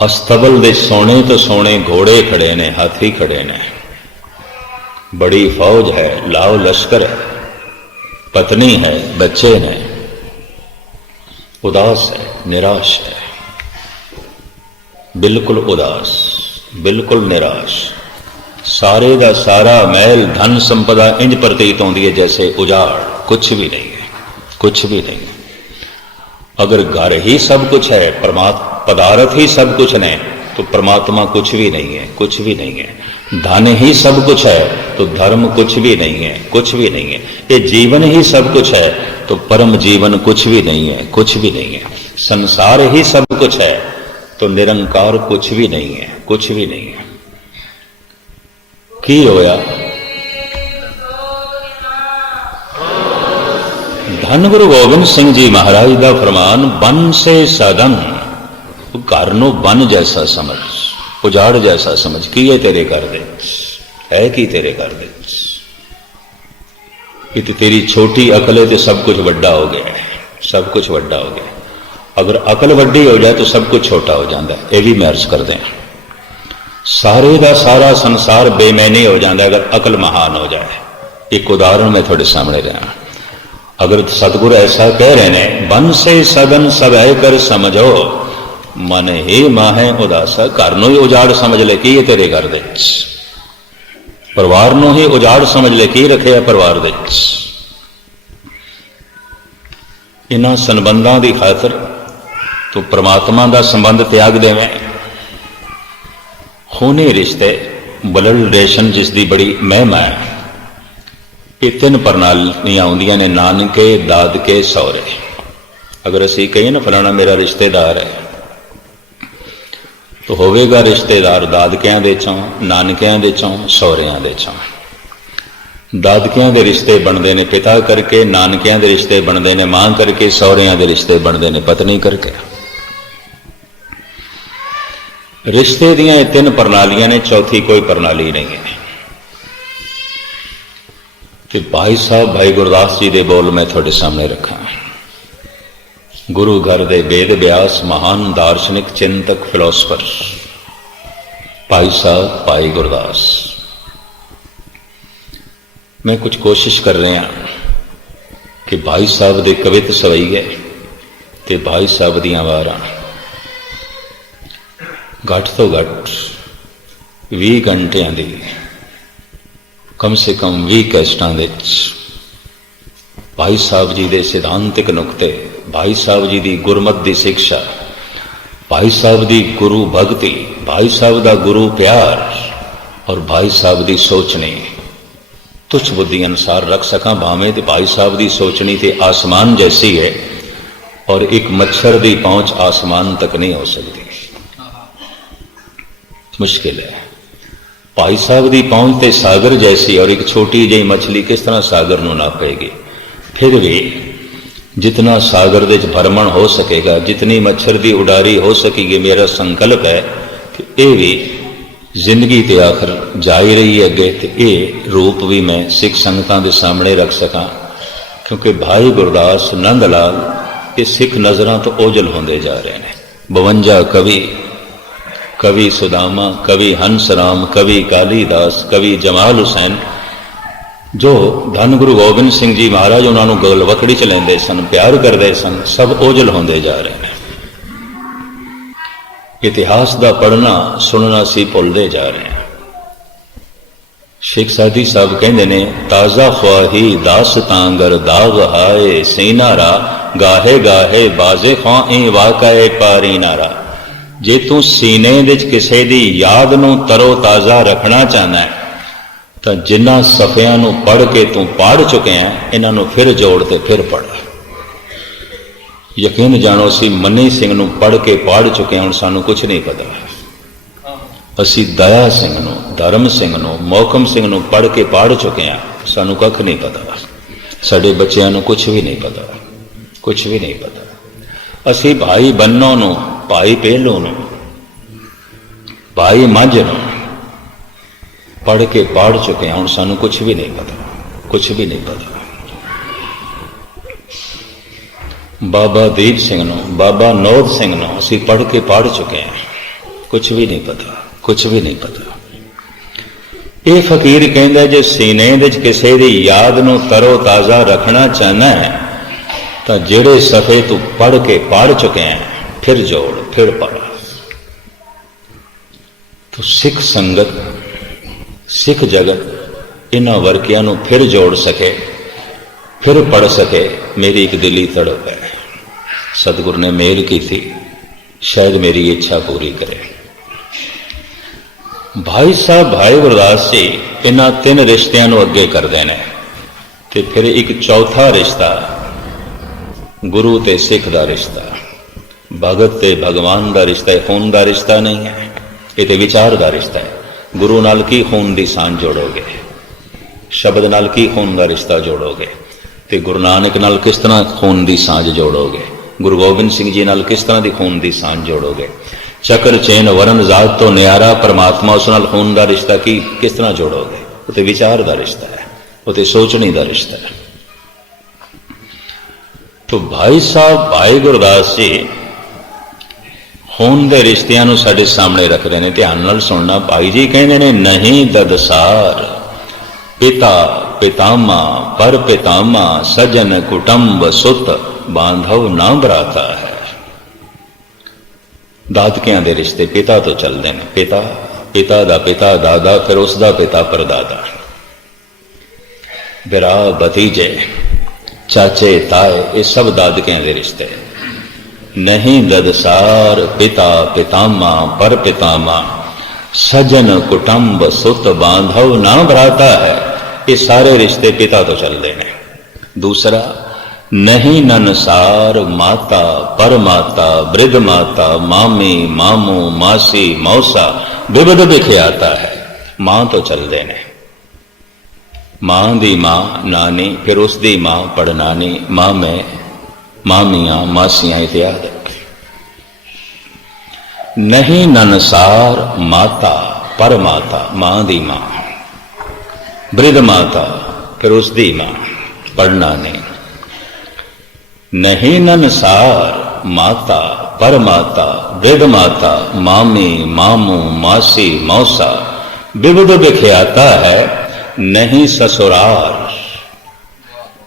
अस्तबल दे सोने तो सोने घोड़े खड़े ने, हाथी खड़े ने, बड़ी फौज है, लाओ लश्कर है, पत्नी है, बच्चे ने, उदास है, निराश है, बिल्कुल उदास, बिल्कुल निराश। सारे का सारा महल धन संपदा इंज प्रतीत होती है जैसे उजाड़, कुछ भी नहीं है, कुछ भी नहीं है। अगर घर ही सब कुछ है, पदार्थ ही सब कुछ है, तो परमात्मा कुछ भी नहीं है, कुछ भी नहीं है। धन ही सब कुछ है तो धर्म कुछ भी नहीं है, कुछ भी नहीं है। ये जीवन ही सब कुछ है तो परम जीवन कुछ भी नहीं है, कुछ भी नहीं है। संसार ही सब कुछ है तो निरंकार कुछ भी नहीं है, कुछ भी नहीं है। की होया? धन गुरु गोबिंद सिंह जी महाराज का फरमान, बन से सदन, घर नूं बन जैसा समझ, उजाड़ जैसा समझ। की है तेरे घर दे, है की तेरे घर दे? कि तेरी छोटी अकल है तो सब कुछ वड्डा हो गया है, सब कुछ वड्डा हो गया। अगर अकल वड्डी हो जाए तो सब कुछ छोटा हो जाता है। यह भी मैं अर्ज कर दें, सारे का सारा संसार बेमैनी हो जाता है अगर अकल महान हो जाए। एक उदाहरण मैं थोड़े सामने देना। अगर सतगुरु ऐसा कह रहे हैं, बन से सदन सब है कर समझो, मन ही माहे उदासा। घर नूं ही उजाड़ समझ ले, की है तेरे घर दे? परिवार नूं ही उजाड़ समझ ले, की रखे परिवार दे? इन्हां संबंधां दी खातर तो परमात्मा दा संबंध त्याग देवें, खूनी रिश्ते, ब्लड रिलेशन जिसकी बड़ी महिमा है, ये तीन प्रणालियां आउंदियां ने, नानके, दादके, सौरे। अगर असी कहिए ना फलाना मेरा रिश्तेदार है, तो होवेगा रिश्तेदार दादकियां दे चों, नानकियां दे चों, सौरियां दे चों। दादकियां दे रिश्ते बनते ने पिता करके, नानकियां दे रिश्ते बनते ने मां करके, सौरियां दे रिश्ते बनते ने पत्नी करके। रिश्ते दियां ये तीन प्रणालियां ने, चौथी कोई प्रणाली नहीं है। कि भाई साहब भाई गुरदास जी दे बोल मैं थोड़े सामने रखा। गुरु घर दे वेद व्यास, महान दार्शनिक, चिंतक, फिलोसफर भाई साहब भाई गुरदास। मैं कुछ कोशिश कर रहा कि भाई साहब दे कवित सवईए ते भाई साहब दियां वारां घट तो घट 20 घंटियां दी, कम से कम 20 कैसटां दे भाई साहब जी दे सिद्धांतिक नुकते, भाई साहब जी दी गुरमत दी शिक्षा, भाई साहब दी गुरु भक्ति, भाई साहब दा गुरु प्यार और भाई साहब दी सोचनी तुच्छ बुद्धि अनुसार रख सका। भावें तो भाई साहब दी सोचनी ते आसमान जैसी है और एक मच्छर दी पहुंच आसमान तक नहीं हो सकती, मुश्किल है। भाई साहब दी पहुंच ते सागर जैसी और एक छोटी जी मछली किस तरह सागर नूं नापेगी। फिर भी जितना सागर दे भरमण हो सकेगा, जितनी मच्छर दी उडारी हो सकेगी, मेरा संकल्प है कि ये भी जिंदगी ते आखिर जा ही रही है अगे, तो ये रूप भी मैं सिख संगतां दे सामने रख सका। क्योंकि भाई गुरदास, नंद लाल ये सिख नज़रां तो ओझल होंदे जा रहे हैं। 52 कवि, कवि सुदामा, कवि हंसराम, कवि कालीदास, कवि जमाल हुसैन, जो धन गुरु गोबिंद सिंह जी महाराज उन्होंने गलवकड़ी च लेंदे सन, प्यार करते सन, सब ओझल होंदे जा रहे हैं। इतिहास का पढ़ना सुनना सी भुलते जा रहे हैं। शेख सादी साहब कहते ने, ताज़ा ख्वाही दास तांगर दाग हाय सीनारा, गाहे गाहे बाजे ख्वाही वाकाए पारी नारा। जे तू सीने विच किसी दी याद नूं तरो ताज़ा रखना चाहना है, तो जिन्हां सफ़ियां नूं पढ़ के तू पढ़ चुके हैं, इन्हां नूं फिर जोड़ ते फिर पढ़। यकीन जानो असी मनी सिंह नूं पढ़ के पढ़ चुके हैं, हुण सानूं कुछ नहीं पता। असी दया सिंह नूं, धर्म सिंह नूं, मोहकम सिंह नूं पढ़ के पढ़ चुके हैं, सानूं कख नहीं पता। साडे बच्चिआं नूं कुछ भी नहीं पता, कुछ भी नहीं पता। असी भाई बन्नों नूं, भाई पहलू नूं, भाई मंझ नूं पढ़ के पढ़ चुके हैं, हुण सानूं कुछ भी नहीं पता, कुछ भी नहीं पता। बाबा दीप सिंह नूं, बाबा नौद सिंह नूं असी पढ़ के पढ़ चुके हैं, कुछ भी नहीं पता, कुछ भी नहीं पता। ये फकीर कहता जे सीने विच किसी दी याद नूं तरो ताज़ा रखना चाहना है, तो जेड़े सफ़े तू पढ़ के पढ़ चुके हैं फिर जोड़, फिर पढ़। तो सिख संगत, सिख जगत इन्हां वर्कियां नूं फिर जोड़ सके, फिर पढ़ सके, मेरी एक दिली तड़प है। सतगुरु ने मेहर की थी, शायद मेरी इच्छा पूरी करे। भाई साहब भाई गुरदास जी इन्हां 3 रिश्तियां नूं अगे करदे हैं, ते फिर एक चौथा रिश्ता गुरु ते सिख दा रिश्ता, भगत ते भगवान दा रिश्ता है। खून दा रिश्ता नहीं है, ये तो विचार दा रिश्ता है। गुरु नाल की खून दी सांझ जोड़ोगे, शब्द नाल की खून दा रिश्ता जोड़ोगे, ते गुरु नानक नाल किस तरह खून दी सांझ जोड़ोगे, गुरु गोबिंद सिंह जी नाल किस तरह की खून दी सांझ जोड़ोगे। चक्र चैन वरण जात तो न्यारा परमात्मा, उस नाल खून दा रिश्ता की किस तरह जोड़ोगे। वो तो विचार दा रिश्ता है, वो तो सोचनी दा रिश्ता है। तो भाई साहब भाई गुरदास जी खून के रिश्तियां नूं साडे सामने रख रहे हैं। ध्यान नाल सुनना, भाई जी कहते हैं, नहीं ददसार पिता पितामा पर पितामा, सजन कुटुंब सुत बांधव ना बराता है। दादकियां दे रिश्ते पिता तो चलते हैं, पिता पिता दा पिता दादा, फिर उसका पिता परदादा, बिरा भतीजे चाचे ताए, ये सब दादकियां दे रिश्ते। नहीं ददसार पिता पितामा पर पितामा, सजन कुटुंब सुत बांधव ना भराता है। ये सारे रिश्ते पिता तो चलते हैं। दूसरा, नहीं ननसार माता परमाता वृद्ध माता मामी मामू मासी मौसा विविध विख्याता है। मां तो चलते हैं। मां दी मां नानी, फिर उसकी मां पड़नानी, मामे मामियां मासियां इत्यादि। नहीं ननसार माता परमाता, मां दी मां, वृद्ध माता, फिर उसकी मां पड़नानी। नहीं ननसार माता परमाता वृद्ध माता मामी मामू मासी मौसा विविध विख्याता है। नहीं ससुरार,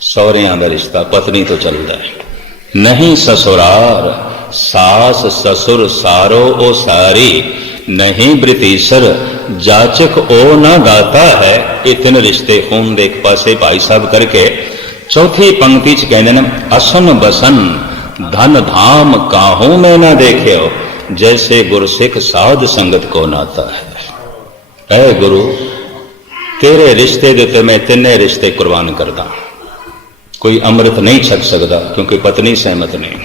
सौरियां का रिश्ता पत्नी तो चलता है। नहीं ससुरार सास ससुर सारो ओ सारी, नहीं ब्रितीसर जाचक ओ न गाता है। ये तीन रिश्ते खून दे एक पासे भाई साहब करके चौथी पंक्ति च कहते हैं, असन बसन धन धाम काहू में न देख्यो, जैसे गुरसिख साध संगत को नाता है। ऐ गुरु, तेरे रिश्ते देते मैं तिने रिश्ते कुर्बान करदा। कोई अमृत नहीं छक सकता क्योंकि पत्नी सहमत नहीं,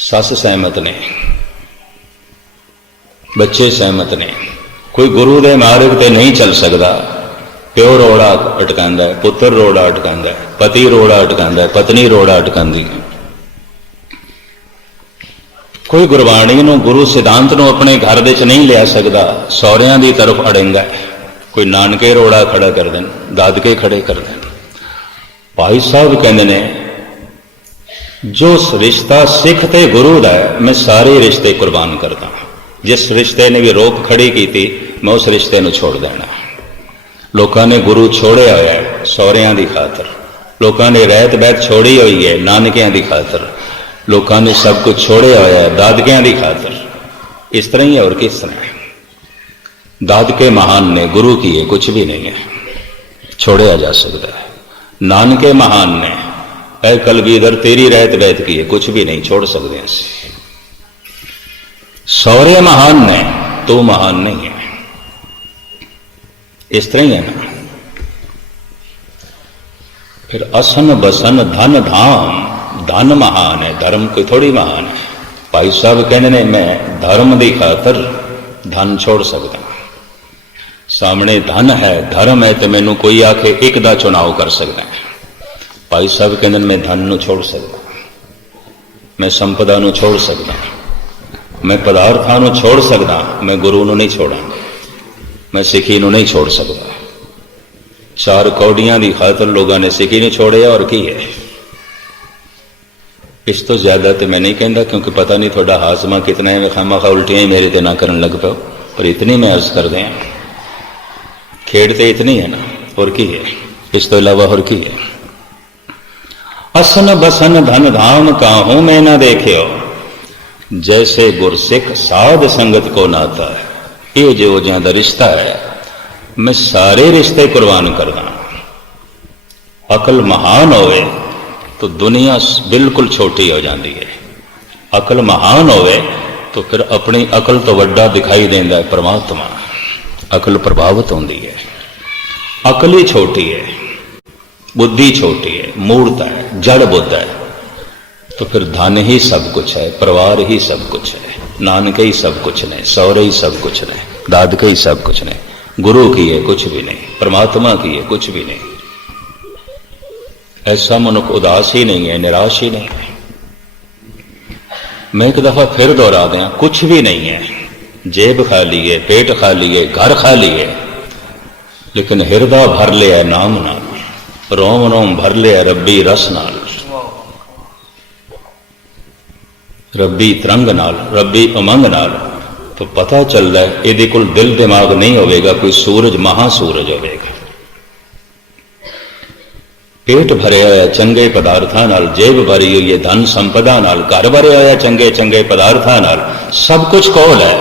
सस सहमत नहीं, बच्चे सहमत नहीं। कोई गुरु दे मार्ग ते नहीं चल सकता। प्यो रोड़ा अटकांदा है, पुत्र रोड़ा अटकांदा है, पति रोड़ा अटकांदा है, पत्नी रोड़ा अटकांदी है। कोई गुरबाणी नूं गुरु सिद्धांत नूं अपने घर दे च नहीं लिया सकता, सौरियां दी तरफ अड़ेंगा। कोई नानके रोड़ा खड़ा कर देन, दादके खड़े कर देन। भाई साहब कहते ने, जो रिश्ता सिख ते गुरु दा है मैं सारे रिश्ते कुर्बान करदा। जिस रिश्ते ने भी रोक खड़ी की थी मैं उस रिश्ते नूं छोड़ देना। लोगों ने गुरु छोड़िया होया है सौरियां दी खातर, लोगों ने रहत बहत छोड़ी हुई है नानकियां दी खातर, लोगों ने सब कुछ छोड़िया होया है दादकियां दी खातर। इस तरह ही और किस तरह है। दादके महान ने, गुरु की है कुछ भी नहीं है, छोड़िया जा सकता है। नानके महान ने, ऐ कलगीधर तेरी रहत बहत की है कुछ भी नहीं छोड़ सकते। सौरे महान ने, तू महान नहीं है। इस तरह ही है ना। फिर असन बसन धन धाम, धन महान है, धर्म कोई थोड़ी महान है। भाई साहब कहते ने, मैं धर्म की खातर धन छोड़ सकता। सामने धन है धर्म है तो मैनू कोई आके एक दा चुनाव कर सकता है। भाई साहब कहते मैं धन नू छोड़ सकता, मैं संपदा नू छोड़ सकता, मैं पदार्थां नू छोड़ सकता, मैं गुरु नू नहीं छोड़ांगा, मैं सिखी नू नहीं छोड़ सकता। चार कौड़ियां की खातर लोगों ने सिखी नहीं छोड़िया और की है। इस तो ज्यादा तो मैं नहीं कहता क्योंकि पता नहीं थोड़ा हाजमा कितना है, खामा खा उल्टियां ही मेरे ते ना करन लग पाओ, पर इतनी मैं अर्ज कर दें, खेड़ तो इतनी है ना, और की है। इस तो इलावा और की है। असन बसन धन धाम काहू में ना देखियो, जैसे गुरसिख साध संगत को नाता है। ये जो ज्यादा रिश्ता है मैं सारे रिश्ते कुर्बान करदा। अकल महान होवे तो दुनिया बिल्कुल छोटी हो जाती है। अकल महान होवे तो फिर अपनी अकल तो वड्डा दिखाई देता है परमात्मा। अकल प्रभावित होती है। अकल ही छोटी है, बुद्धि छोटी है, मूर्ता है, जड़ बुद्ध है, तो फिर धन ही सब कुछ है, परिवार ही सब कुछ है, नानके ही सब कुछ नहीं, सौरे ही सब कुछ नहीं, दादके ही सब कुछ नहीं, गुरु की है कुछ भी नहीं, परमात्मा की है कुछ भी नहीं। ऐसा मनुष्य उदास ही नहीं है, निराश ही नहीं है। मैं एक दफा फिर दोहरा दें, कुछ भी नहीं है। जेब खाली है, पेट खाली है, घर खाली है, लेकिन हिरदा भर लिया नाम नाल, रोम रोम भर लिया रब्बी रस नाल, रब्बी तरंग नाल, रब्बी उमंग नाल। तो पता चलता है यदि कोल दिल दिमाग नहीं होगा, कोई सूरज महासूरज होगा। पेट भरे होया चंगे पदार्थां नाल, जेब भरी हुई है धन संपदा नाल, घर भरे होया चंगे चंगे पदार्थां नाल, सब कुछ कोल है,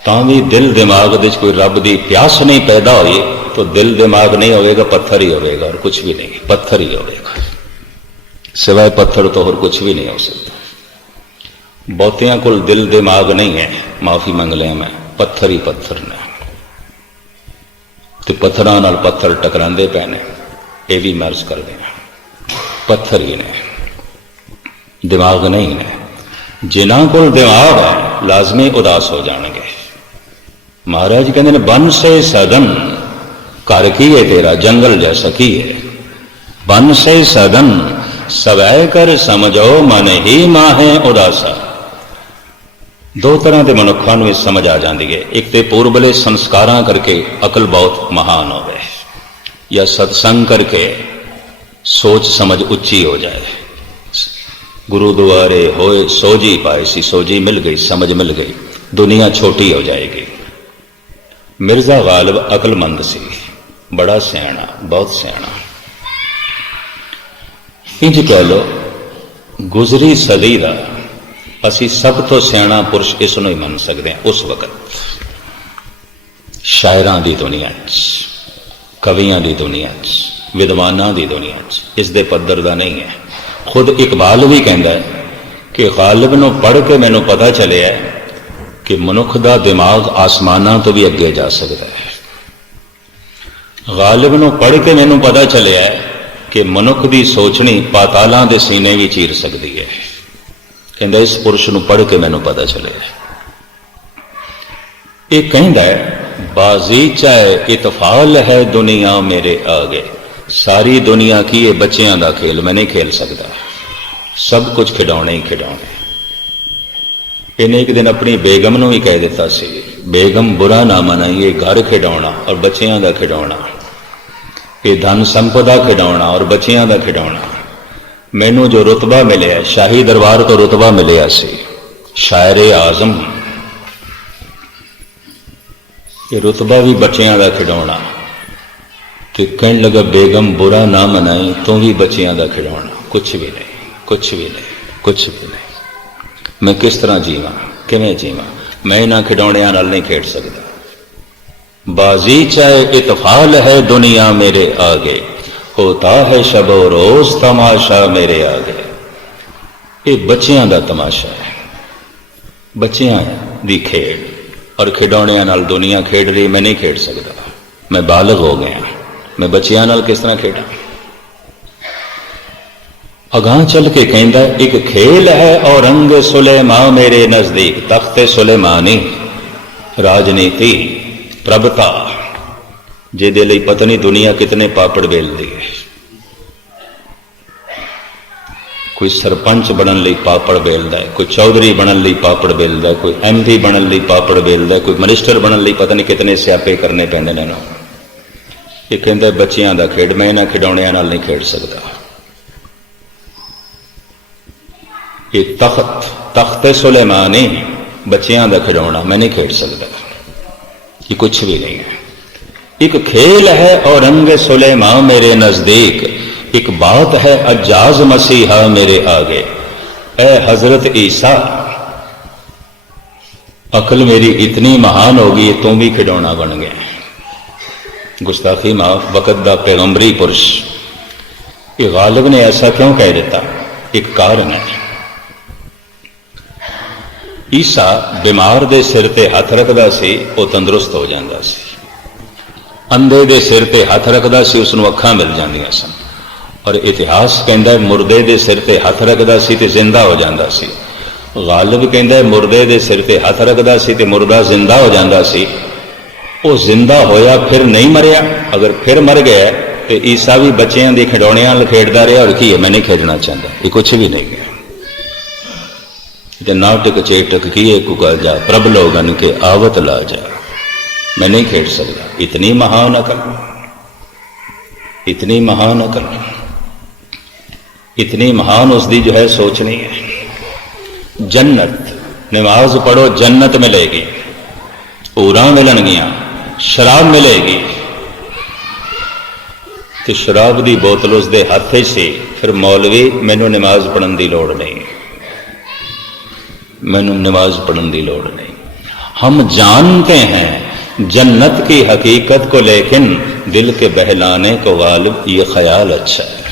तां भी दिल दिमाग दे कोई रब दी प्यास नहीं पैदा हुई, तो दिल दिमाग नहीं होगा, पत्थर ही होगा और कुछ भी नहीं, पत्थर ही होगा। सिवाय पत्थर तो और कुछ भी नहीं हो सकता। बहुतियां कोल दिल दिमाग नहीं है, माफी मंग लिया मैं, पत्थर ही पत्थर ने ते पत्थरां नाल पत्थर टकरांदे पे ने, ये भी मर्ज करते हैं, पत्थर ही ने, दिमाग नहीं ने। जिन्हां कोल दिमाग है लाजमी उदास हो जाएंगे। महाराज कहते हैं बन से सदन, घर की है तेरा जंगल जैसा की है, बन से सदन सवै कर समझो मन ही माहे उदासा। दो तरह के मनुखों में समझ आ जाती है, एक तो पूर्वले संस्कारां करके अकल बहुत महान हो गए, या सत्संग करके सोच समझ उच्ची हो जाए। गुरु द्वारे होए सोजी पाए सी, सोजी मिल गई, समझ मिल गई, दुनिया छोटी हो जाएगी। मिर्जा गालिब अकलमंद सी, बड़ा सियाणा, बहुत सियाणा। इंज कह लो गुजरी सदी का असी सब तो सियाणा पुरुष इसनों ही मन सकते हैं। उस वक्त शायरां की दुनिया च, कवियां की दुनिया च, विद्वानां की दुनिया च इस दे पद्धर दा नहीं है। खुद इकबाल भी कहता है कि गालिब नूं पढ़ के मैनूं पता चलिया है कि मनुख का दिमाग आसमानां तो भी अगे जा सकता है। गालिब नूं पढ़ के मैनूं पता चलिया है कि मनुख की सोचनी पातालां दे सीने भी चीर सकती है। कहता इस पुरुष नूं पढ़ के मैनूं पता चलिया। ये कहता है बाजी चाहे इतफाल है दुनिया मेरे आगे, सारी दुनिया की ये बच्चियां का खेल, मैं नहीं खेल सकता, सब कुछ खिडौने ही खिडौने। इन्हें एक दिन अपनी बेगम नूं भी कह दिता सी, बेगम बुरा ना मनाइए, घर खिडौना और बच्चियां का खिडौना, ये धन संपदा खिडौना और बच्चियां का खिडौना। मैनू जो रुतबा मिले, शाही दरबार तो रुतबा मिले सी शायर आजम, ये रुतबा भी बच्चियां का खिडौना। तो कहने लगा बेगम बुरा ना मनाई, तू भी बच्चियां का खिडौना, कुछ भी नहीं, कुछ भी नहीं, कुछ भी नहीं। मैं किस तरह जीवां, किवें जीवां, मैं इन्हां खिडौणियां नाल नहीं खेड सकता। बाजी चाहे इतफाल है दुनिया मेरे आगे, होता है शबो रोज तमाशा मेरे आगे। ये बच्चियां का तमाशा है, बच्चियां दी खेड और खिडौणियां नाल दुनिया खेड रही, मैं नहीं खेड सकता। मैं बालग हो गया, मैं बच्चियां नाल किस तरह खेडा। अगां चल के कहता एक खेल है और रंग सुलेमान मेरे नजदीक, तख्ते सुलेमानी राजनीति प्रभुता जिहदे लई पता नहीं दुनिया कितने पापड़ बेलदी है। कोई सरपंच बनन लई पापड़ बेलदा है, कोई चौधरी बनन लई पापड़ बेलदा है, कोई MP बनन लई पापड़ बेलदा है, कोई मिनिस्टर बनन लई पता नहीं कितने स्यापे करने पैंदे ने। ये कहंदा बच्चियां दा खेड, मैं इन्हां खिडौणियां नाल नहीं खेड सकदा। ये तख्ते सुलेमानी बच्चियां दा खिडौना, मैं नहीं खेड सकदा। ये कुछ भी नहीं है। एक खेल है और रंग सुलेमान मेरे नजदीक, एक बात है अजाज मसीहा मेरे आगे। ए हजरत ईसा, अकल मेरी इतनी महान होगी, तुम भी खिडौना बन गए। गुस्ताखी माफ, वक़्त दा पैगंबरी पुरुष। ये गालिब ने ऐसा क्यों कह देता, एक कारण है। ईसा बीमार दे सिर ते हथ रखदा सी, वो तंदुरुस्त हो जाता सी। अंधे दे सिर ते हथ रखदा सी, उसनूं अखां मिल जांदियां सन। और इतिहास कहता है मुर्दे दे सिर ते हथ रखदा सी ते जिंदा हो जाता सी। गालिब कहता है मुर्दे दे सिर ते हथ रखदा सी ते मुर्दा जिंदा हो जाता सी। वो जिंदा होया फिर नहीं मरिया, अगर फिर मर गया तो ईसा भी बच्चियां दी खिडौणियां नाल खेडदा रहा। और की है, मैं नहीं खेडना चाहता, ये कुछ भी नहीं गया। नाटक चेटक किए कुकल जा, प्रभ लोगन के आवत ला जा, मैं नहीं खेड सकता। इतनी महान अकल, इतनी महान अकल, इतनी महान उसकी जो है सोच नहीं है। जन्नत, नमाज पढ़ो जन्नत मिलेगी, ऊरा मिलनगियां, शराब मिलेगी। तो शराब की बोतल उसके हाथ से, फिर मौलवी मैनू नमाज पढ़न की लौड़ नहीं, मैनू नमाज पढ़ने की लौड़ नहीं। हम जानते हैं जन्नत की हकीकत को, लेकिन दिल के बहलाने को गालिब ये ख्याल अच्छा है।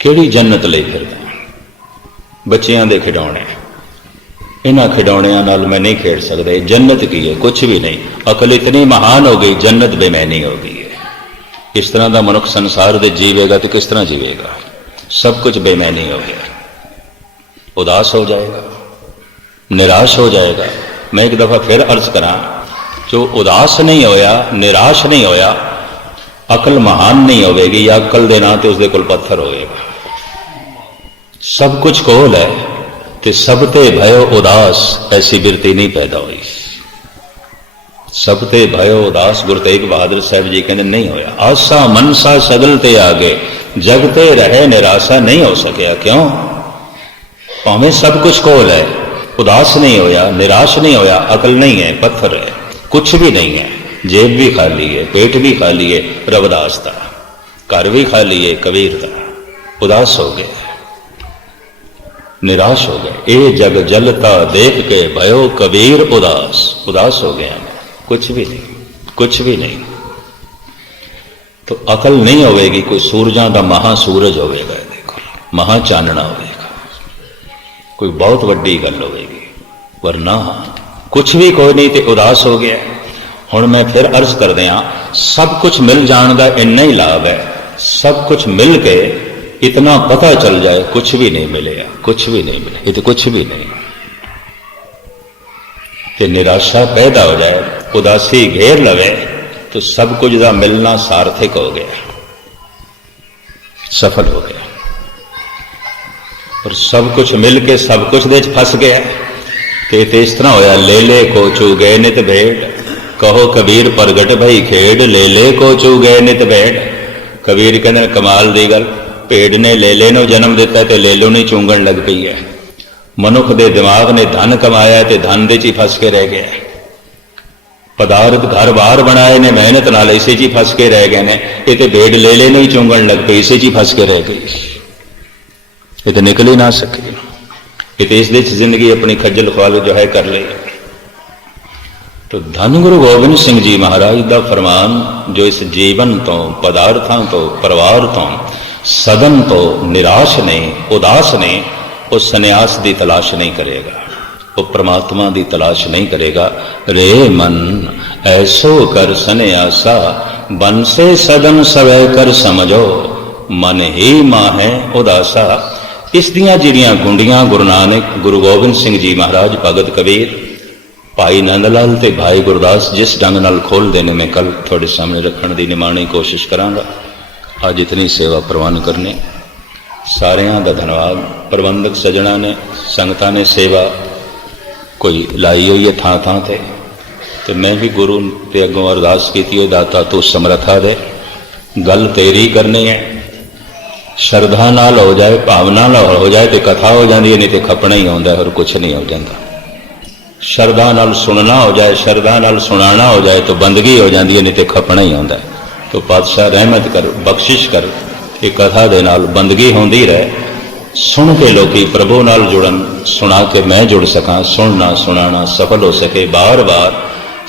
केड़ी जन्नत ले फिरदा, बच्चियां दे खिडौने, इन्हां खिडौणियां नाल मैं नहीं खेड सकदा। जन्नत की है? कुछ भी नहीं। अकल इतनी महान हो गई, जन्नत बेमैनी हो गई है। इस तरह का मनुख संसार दे जीवेगा तो किस तरह जीवेगा? सब कुछ बेमैनी हो गया, उदास हो जाएगा, निराश हो जाएगा। मैं एक दफा फिर अर्ज करा, जो उदास नहीं होया, निराश नहीं होया, अकल महान नहीं होगी, या अकल दे नां ते उसदे कोल पत्थर होएगा। सब कुछ कोल है ते सब ते भयो उदास, ऐसी बिरती नहीं पैदा हुई। सब ते भयो उदास गुरु तेग बहादुर साहब जी कहते नहीं होया। आसा मनसा सगल ते आगे, जगते रहे निराशा नहीं हो सकिया। क्यों? भावें सब कुछ कोल है, उदास नहीं होया, निराश नहीं होया, अकल नहीं है, पत्थर है, कुछ भी नहीं है। जेब भी खाली है, पेट भी खाली है, रविदास का घर भी खाली है, कबीर का। उदास हो गए, निराश हो गए। ए जग जलता देख के भयो कबीर उदास। उदास हो गया, कुछ भी नहीं, कुछ भी नहीं। तो अकल नहीं होगी, कोई सूरजा का महासूरज होगा, देखो महाचानना होगा, कोई बहुत वड्डी गल होगी। वरना कुछ भी कोई नहीं, तो उदास हो गया। हुण मैं फिर अर्ज कर दिया, सब कुछ मिल जाने का इन्ना ही लाभ है। सब कुछ मिल के इतना पता चल जाए कुछ भी नहीं मिलेगा, कुछ भी नहीं मिले, ये तो कुछ भी नहीं। ते निराशा पैदा हो जाए, उदासी घेर लवे, तो सब कुछ का मिलना सार्थक हो गया, सफल हो गया। और सब कुछ मिल के सब कुछ दे फस गया, तो इस तरह होया। ले ले को चू गए नित भेड़, कहो कबीर प्रगट भई खेड़। ले ले को चू गए नित भेड़। कबीर कहते कमाल दी गल, भेड़ ने लेले नूं जन्म दिता तो लेलो नहीं चूंगण लग पई है। मनुख दे दिमाग ने धन कमाया तो धन दे च ही फस के रह गया। पदार्थ घर बार बनाए ने मेहनत नाल, इसे च ही फस के रह गए ने। ये तो भेड़ लेले नहीं चूंगण लग पई, इसे च ही फस के रह गई, ये तो निकल ही ना सके। ये तो इस जिंदगी अपनी खज्जल ख्वाल जो है कर ले। तो धन गुरु गोबिंद सिंह जी महाराज का फरमान, जो इस जीवन तो, पदार्थों तो, परिवार तो, सदन तो निराश नहीं, उदास नहीं, वो सन्यास की तलाश नहीं करेगा, वो परमात्मा की तलाश नहीं करेगा। रे मन ऐसो कर सन्यासा, बन से सदन सवै कर समझो, मन ही माहे उदासा। इस दियां जिहड़ियां गुंडियां गुरु नानक, गुरु गोबिंद सिंह जी महाराज, भगत कबीर, भाई नंद लाल ते भाई गुरदास जिस ढंग नाल खोलते हैं, मैं कल थोड़े सामने रखने की निमाणी कोशिश करांगा। आज इतनी सेवा प्रवान करने, सारियां दा धन्यवाद। प्रबंधक सजना ने, संगतां ने सेवा कोई लाई हुई है थां थां ते, तो मैं भी गुरु ते अगों अरदास की, दाता तू समर्था दे, गल तेरी करनी है। श्रद्धा नाल हो जाए, भावना नाल हो जाए तो कथा हो जाती है, नहीं तो खपना ही आता, और कुछ नहीं हो जाता। श्रद्धा नाल सुनना हो जाए, श्रद्धा नाल सुनाना हो जाए तो बंदगी हो जाती है, नहीं तो खपना ही आता है। तो पातशाह रहमत कर, बख्शिश कर, ये कथा दे नाल बंदगी होंदी रहे, सुन के लोकी प्रभु नाल जुड़न, सुना के मैं जुड़ सका, सुनना सुनाना सफल हो सके। बार बार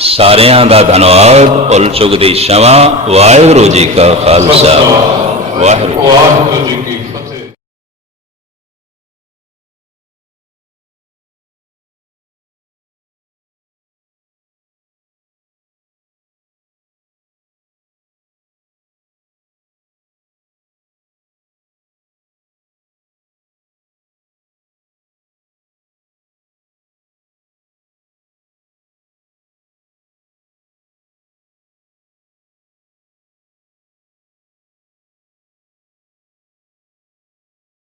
सारियां दा धन्यवाद, भुल चुक दी क्षमा। वाहिगुरू जी का खालसा, वाहिगुरू।